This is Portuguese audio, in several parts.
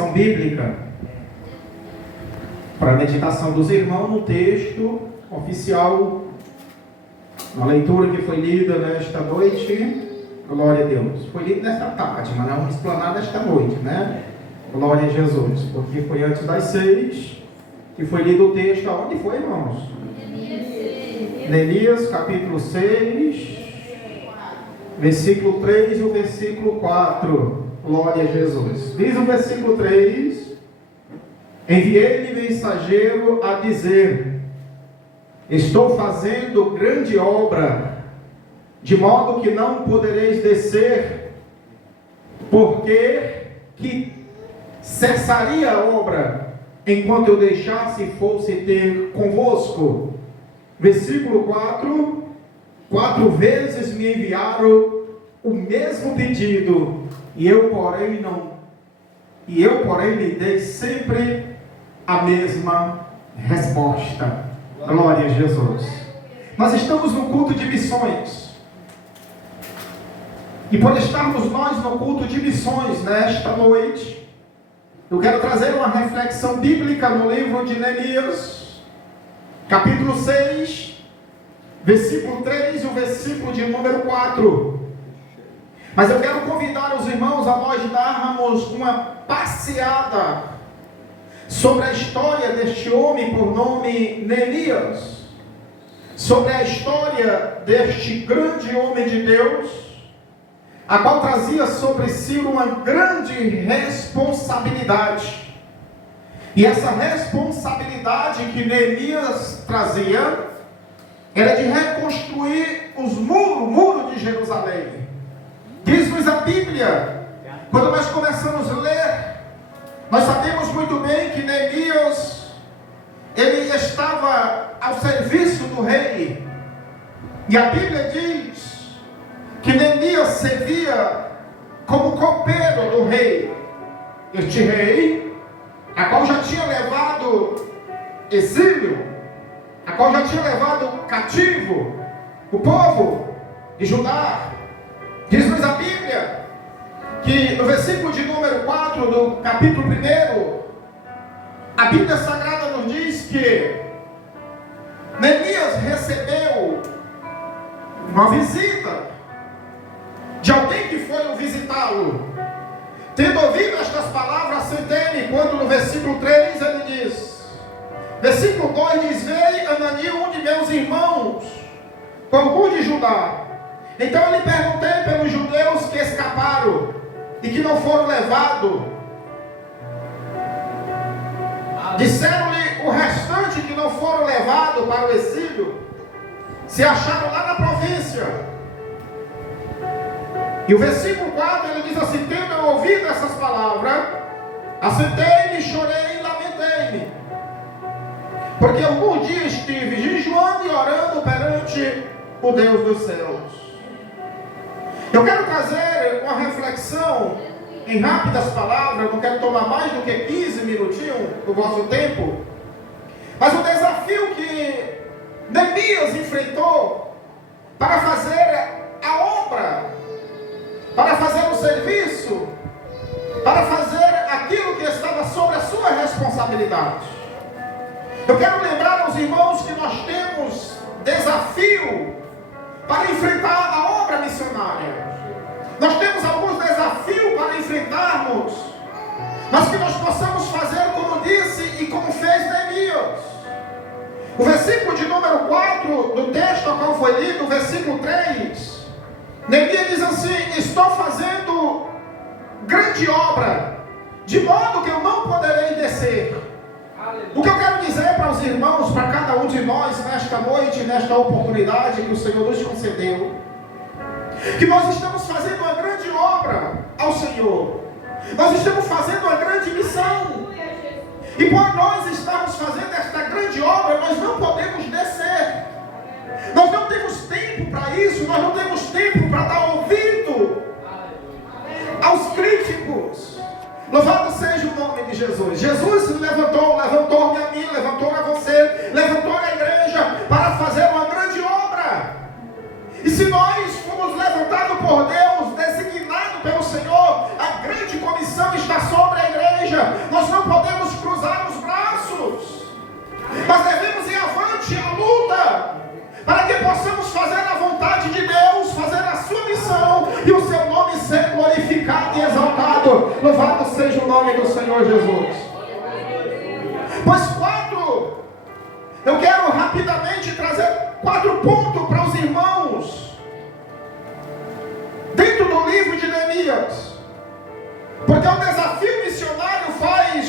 reflexão bíblica para a meditação dos irmãos no texto oficial, na leitura que foi lida nesta noite. Glória a Deus. Foi lido nesta tarde, mas nós vamos explanar nesta noite, né? Glória a Jesus. Porque foi antes das 6 que foi lido o texto. Aonde foi, irmãos? Neemias, capítulo 6, versículo 3 e o versículo 4. Glória a Jesus. Diz o versículo 3: enviei-lhe mensageiro a dizer: estou fazendo grande obra, de modo que não podereis descer, porque que cessaria a obra, enquanto eu deixasse e fosse ter convosco. Versículo 4: 4 vezes me enviaram o mesmo pedido, e eu porém lhe dei sempre a mesma resposta. Glória a Jesus. Nós estamos no culto de missões. E por estarmos nós no culto de missões nesta noite, eu quero trazer uma reflexão bíblica no livro de Neemias, capítulo 6, versículo 3 e o versículo de número 4. Mas eu quero convidar os irmãos a nós darmos uma passeada sobre a história deste homem por nome Neemias, sobre a história deste grande homem de Deus, a qual trazia sobre si uma grande responsabilidade. E essa responsabilidade que Neemias trazia era de reconstruir os muros de Jerusalém. Diz-nos a Bíblia, quando nós começamos a ler, nós sabemos muito bem que Neemias, ele estava ao serviço do rei. E a Bíblia diz que Neemias servia como copeiro do rei. Este rei, a qual já tinha levado exílio, a qual já tinha levado cativo o povo de Judá. Diz-nos a Bíblia que no versículo de número 4 do capítulo 1, a Bíblia Sagrada nos diz que Neemias recebeu uma visita de alguém que foi visitá-lo. Tendo ouvido estas palavras, sentei-me, quando no versículo 3 ele diz, versículo 2 diz: veio Anani, um de meus irmãos, com alguns de Judá. Então eu lhe perguntei pelos judeus que escaparam e que não foram levados. Disseram-lhe o restante que não foram levados para o exílio, se acharam lá na província. E o versículo 4 ele diz assim: tendo eu ouvido essas palavras, assentei-me, chorei e lamentei-me, porque algum dia estive jejuando e orando perante o Deus dos céus. Eu quero trazer uma reflexão em rápidas palavras, não quero tomar mais do que 15 minutinhos do vosso tempo, mas o desafio que Neemias enfrentou para fazer a obra, para fazer o serviço, para fazer aquilo que estava sobre a sua responsabilidade. Eu quero lembrar aos irmãos que nós temos desafio para enfrentar a obra missionária. Nós temos alguns desafios para enfrentarmos, mas que nós possamos fazer como disse e como fez Neemias. O versículo de número 4 do texto ao qual foi lido, o versículo 3, Neemias diz assim: estou fazendo grande obra, de modo que eu não poderei descer. O que eu quero dizer para os irmãos, para cada um de nós nesta noite, nesta oportunidade que o Senhor nos concedeu, que nós estamos fazendo uma grande obra ao Senhor, nós estamos fazendo uma grande missão, e por nós estarmos fazendo esta grande obra, nós não podemos descer. Nós não temos tempo para isso, nós não temos tempo para dar ouvido aos críticos. Louvado seja o nome de Jesus. Jesus levantou-me a mim, levantou a você, levantou a igreja para fazer uma grande obra. E se nós fomos levantados por Deus, designado pelo Senhor, a grande comissão está sobre a igreja seja o nome do Senhor Jesus. Pois 4, eu quero rapidamente trazer 4 pontos para os irmãos, dentro do livro de Neemias, porque o desafio missionário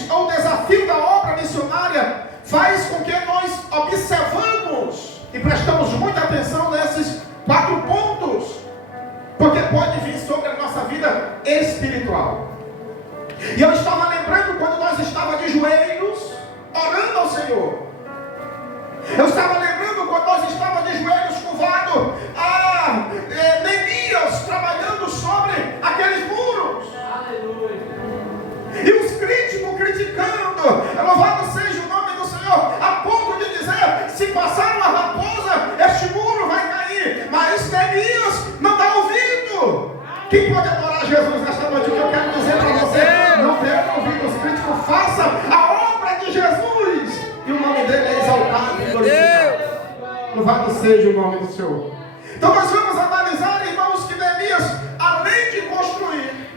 ou o desafio da obra missionária, faz com que nós observamos e prestamos muita atenção nesses 4 pontos, porque pode vir sobre a nossa vida espiritual. E eu estava lembrando quando nós estávamos de joelhos, orando ao Senhor. Eu estava lembrando quando nós estávamos de joelhos curvados, Neemias trabalhando sobre aqueles muros. Aleluia. E os críticos criticando, louvado seja o nome do Senhor, a ponto de dizer, se passar uma raposa, este muro vai cair. Mas Neemias não dá ouvido. Quem pode adorar Jesus nesta noite? O que eu quero dizer para você, não perca ouvido os críticos, faça a obra de Jesus, e o nome dele é exaltado e glorificado. Louvado seja o nome do Senhor. Então nós vamos analisar, irmãos, que Neemias, além de construir,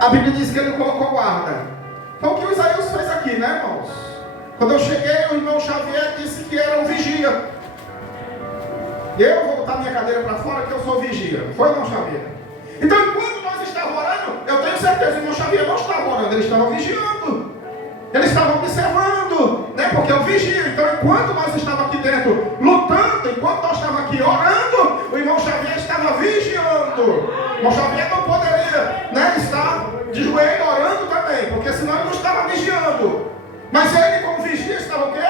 a Bíblia diz que ele colocou guarda. Foi o que o Isaías fez aqui, né, irmãos? Quando eu cheguei, o irmão Xavier disse que era um vigia. Eu vou botar minha cadeira para fora que eu sou vigia. Foi, irmão Xavier? Então, enquanto nós estávamos orando, eu tenho certeza que o irmão Xavier não estava orando, ele estava vigiando. Eles estavam observando, né? Porque eu vigio. Então, enquanto nós estávamos aqui dentro lutando, enquanto nós estávamos aqui orando, o irmão Xavier estava vigiando. O irmão Xavier não poderia, né, estar de joelho orando também, porque senão ele não estava vigiando. Mas ele, como vigia, estava o quê?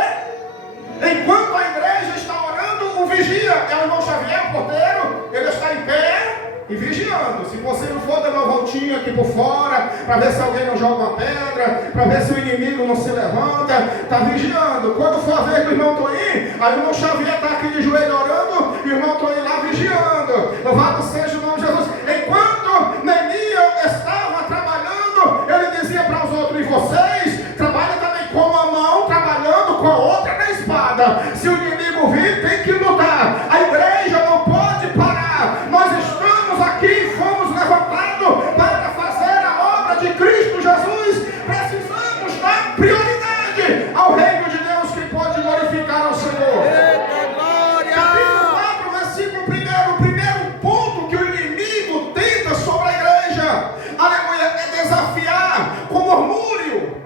Enquanto a igreja está orando, o vigia é o irmão Xavier, o porteiro, ele está em pé e vigiando. Se você não for dar uma voltinha aqui por fora, para ver se alguém não joga uma pedra, para ver se o inimigo não se levanta, está vigiando. Quando for a vez do irmão Toim, aí o irmão Xavier está aqui de joelho orando, e o irmão Toim lá vigiando. Louvado seja o nome de Jesus. Enquanto Neemias estava trabalhando, ele dizia para os outros, e vocês trabalham também com uma mão, trabalhando com a outra na espada. Se o inimigo vir, tem que lutar. A igreja não pode parar. Nós estamos aqui, fomos levantados para fazer a obra de Cristo Jesus. Precisamos dar prioridade ao reino de Deus, que pode glorificar ao Senhor. Capítulo 4, versículo 1. O primeiro ponto que o inimigo tenta sobre a igreja, aleluia, é desafiar com murmúrio,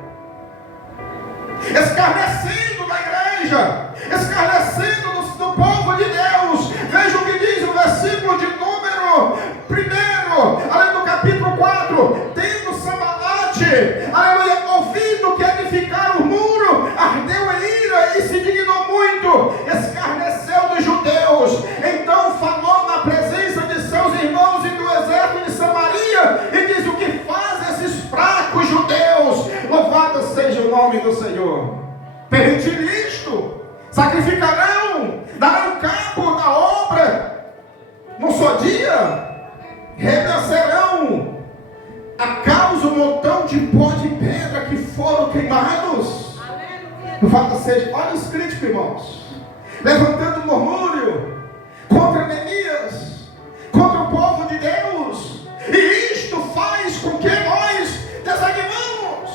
escarnecendo da igreja, escarnecendo do povo de Deus. Veja o que diz o versículo de número 1, além do capítulo 4. Tendo Sambalate, aleluia, ouvido que edificaram o muro, ardeu em ira e se dignou muito, escarneceu dos judeus. Então falou na presença de seus irmãos e do exército de Samaria, e diz: o que fazem esses fracos judeus? Louvado seja o nome do Senhor. Permitir isto, sacrificarão, darão cabo da obra num só dia, renascerão a causa um montão de pó de pedra que foram queimados. Louvado seja. Olha os críticos, irmãos, levantando murmúrio contra Neemias, contra o povo de Deus, e isto faz com que nós desanimamos,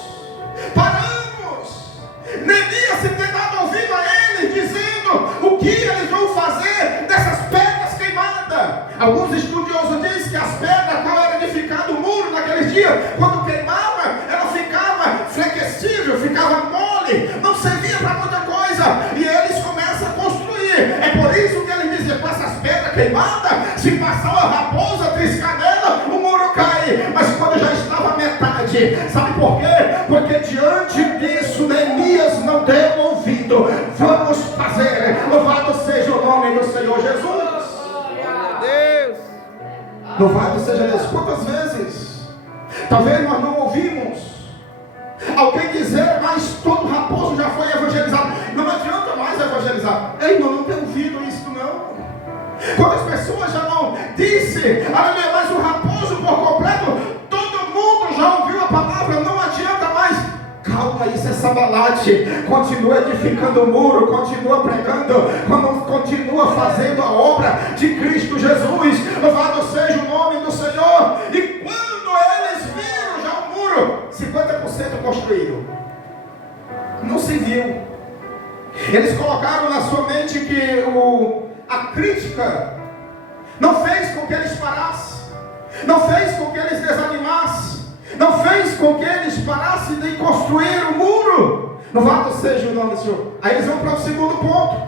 paramos. Neemias se tem dado ouvido a eles, dizendo o que eles vão fazer dessas pedras queimadas. Alguns estudiosos dizem que as pedras, qual era edificado o muro naqueles dias, quando queimava, ela ficava flexível, ficava mole, não servia para muita coisa, e eles começam a construir. É por isso que eles dizem: com essas pedras queimadas, se passar uma raposa triscar nela, o muro cai. Mas quando já estava metade, sabe por quê? Porque diante disso Neemias não deu ouvido. Vamos fazer. Louvado seja o nome do Senhor Jesus. Deus. Louvado seja Deus. Quantas vezes talvez nós não ouvimos alguém dizer: mas todo raposo já foi evangelizado, não adianta mais evangelizar. Ei, irmão, não tem ouvido isso não? Quantas pessoas já não disse: aleluia, mas o raposo por completo, todo mundo já ouviu a palavra, não adianta mais. Calma, isso é Sambalate. Continua edificando o muro, continua pregando, continua fazendo a obra de Cristo Jesus. Louvado seja o nome do Senhor. E quando eles viram já o muro, 50% construído. Não se viu. Eles colocaram na sua mente que a crítica não fez com que eles parassem, não fez com que eles desanimassem, não fez com que eles parassem de construir o muro. Louvado seja o nome do Senhor. Aí eles vão para o segundo ponto,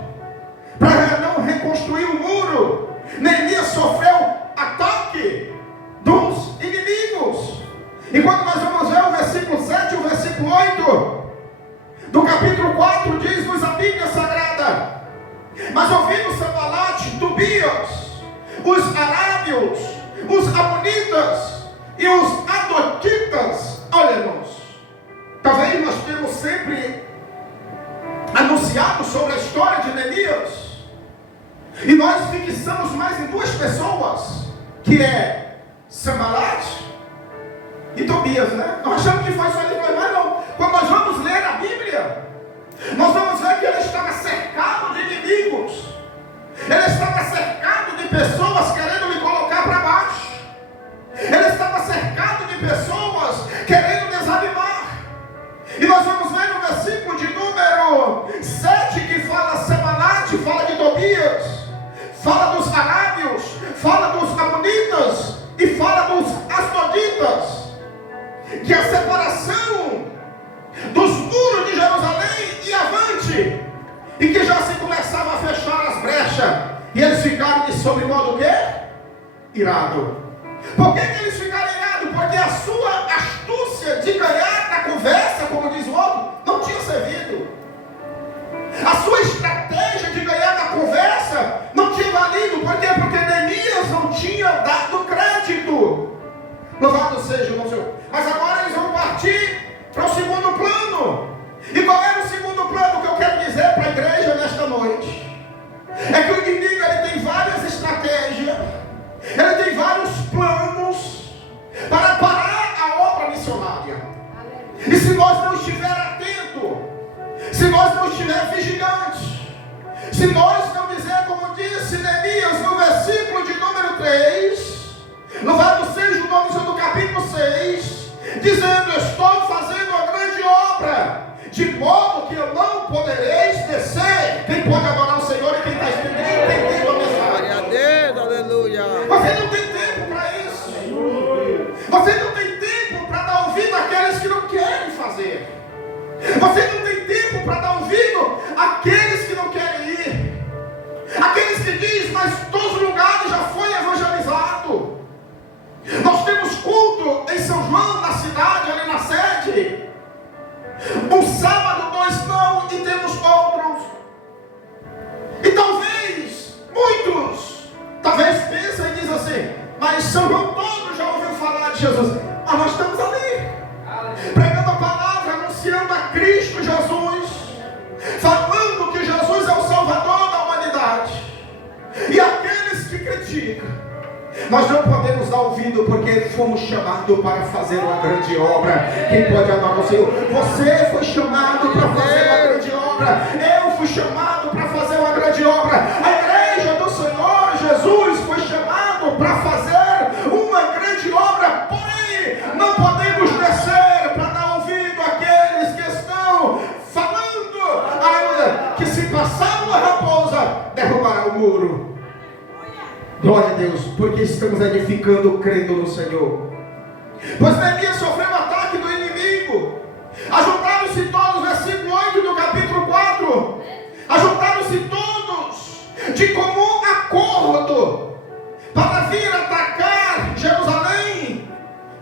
para não reconstruir o muro. Neemias sofreu ataque dos inimigos. E quando nós vamos ver o versículo 7 e o versículo 8 do capítulo 4, diz-nos a Bíblia Sagrada: mas ouvindo Sanbalate, Tobias, os arábios, os amonitas e os adotitas, olha, irmãos, talvez nós temos sempre anunciado sobre a história de Neemias, e nós fixamos mais em duas pessoas, que é Sanbalate e Tobias, né? Nós achamos que foi só ele, mas não. Quando nós vamos ler a Bíblia, nós vamos ver que ele estava cercado de inimigos. Ele estava cercado de pessoas querendo lhe colocar para baixo. Ele estava cercado de pessoas querendo desanimar. E nós vamos ver no versículo de número 7 que fala Sanbalate, fala de Tobias, fala dos arábios, fala dos amonitas e fala dos asdoditas, que a separação dos muros de Jerusalém e avante, e que já se começava a fechar as brechas, e eles ficaram de sobremodo o quê? Irado. Por que eles ficaram irados? Porque a sua astúcia de ganhar na conversa, como diz o outro, não tinha servido. A sua estratégia de ganhar na conversa não tinha valido. Por quê? Porque Neemias não tinha dado crédito. Louvado seja o Senhor. Mas agora eles vão partir para o segundo plano. E qual era o segundo plano que eu quero dizer para a igreja nesta noite? É que o inimigo ele tem várias estratégias, ele tem vários planos para parar a obra missionária. E se nós não estiver atentos, se nós não estiver vigilantes, se nós não dizer como disse Neemias no versículo de número 3, louvado seja o nome do capítulo 6, dizendo: estou fazendo uma grande obra, de modo que eu não podereis descer. Quem pode adorar o Senhor e quem está entendendo a mensagem? Glória a Deus, aleluia. Você não tem tempo para isso. Você não tem tempo para dar ouvido àqueles que não querem fazer. Você não tem tempo para dar ouvido àqueles que não querem ir. Aqueles que dizem: mas todos os lugares já foi evangelizado. Nós temos culto em São João, na cidade, ali na sede. Um sábado nós não, e temos outros. E talvez muitos pensem e dizem assim: mas São João todo já ouviu falar de Jesus. Mas nós estamos ali, pregando a palavra, anunciando a Cristo Jesus, falando que Jesus é o Salvador da humanidade. E aqueles que criticam, nós não podemos dar ouvido, porque fomos chamados para fazer uma grande obra. Quem pode adorar o Senhor? Você foi chamado para fazer uma grande obra. Eu fui chamado para fazer uma grande obra. A igreja do Senhor Jesus foi chamado para fazer uma grande obra. Porém, não podemos descer para dar ouvido àqueles que estão falando, aleluia, que se passar uma raposa, derrubará o muro. Glória a Deus, porque estamos edificando crendo no Senhor. Pois Neemias sofreu um ataque do inimigo. Ajuntaram-se todos, versículo 8 do capítulo 4. Ajuntaram-se todos de comum acordo para vir atacar Jerusalém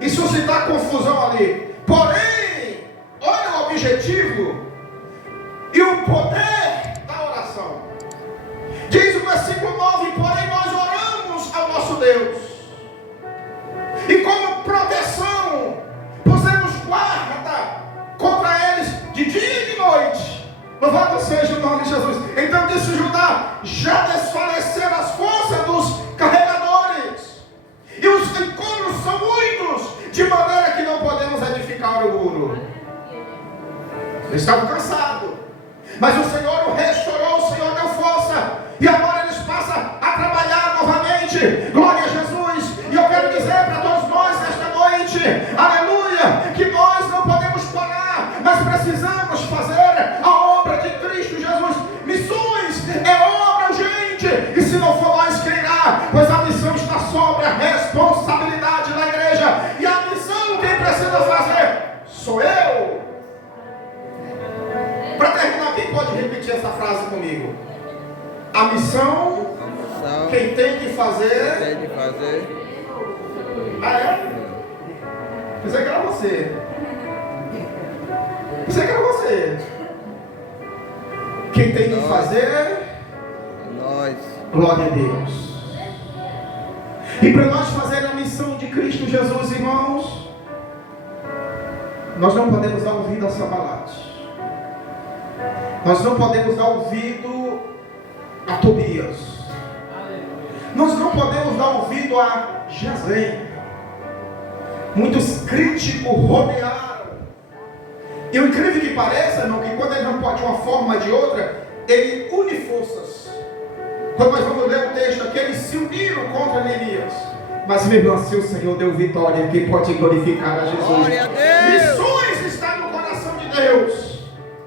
e suscitar confusão ali. Porém, olha o objetivo e o poder da oração. Diz o versículo 9: porém nós oramos ao nosso Deus, e como proteção pusemos guarda contra eles de dia e de noite. Louvado seja o nome de Jesus. Então disse Judá: já desfaleceram as forças dos carregadores, e os encontros são muitos, de maneira que não podemos edificar o muro. Eles estavam cansados, mas o Senhor o restaurou, o Senhor deu força, e agora eles passam a trabalhar novamente. Glória a Jesus. E eu quero dizer para todos nós nesta noite, aleluia, que nós não essa frase comigo. A missão, quem tem que fazer. Ah, é? Pensei que era você. Pensei que era você. Quem tem que fazer. Nós. Glória a Deus. E para nós fazer a missão de Cristo Jesus, irmãos, nós não podemos dar ouvido a Sambalat. Nós não podemos dar ouvido a Tobias. Nós não podemos dar ouvido a Jezreel. Muitos críticos rodearam. E o incrível que pareça, irmão, que quando ele não pode de uma forma ou de outra, ele une forças. Quando nós vamos ler o texto aqui, eles se uniram contra Neemias. Mas mesmo assim o Senhor deu vitória. Quem pode glorificar a Jesus? Glória a Deus. Missões está no coração de Deus.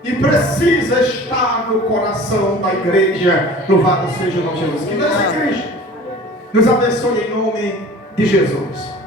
E precisa estar no coração da igreja. Louvado seja o nome de Jesus. Que Deus é Cristo nos abençoe em nome de Jesus.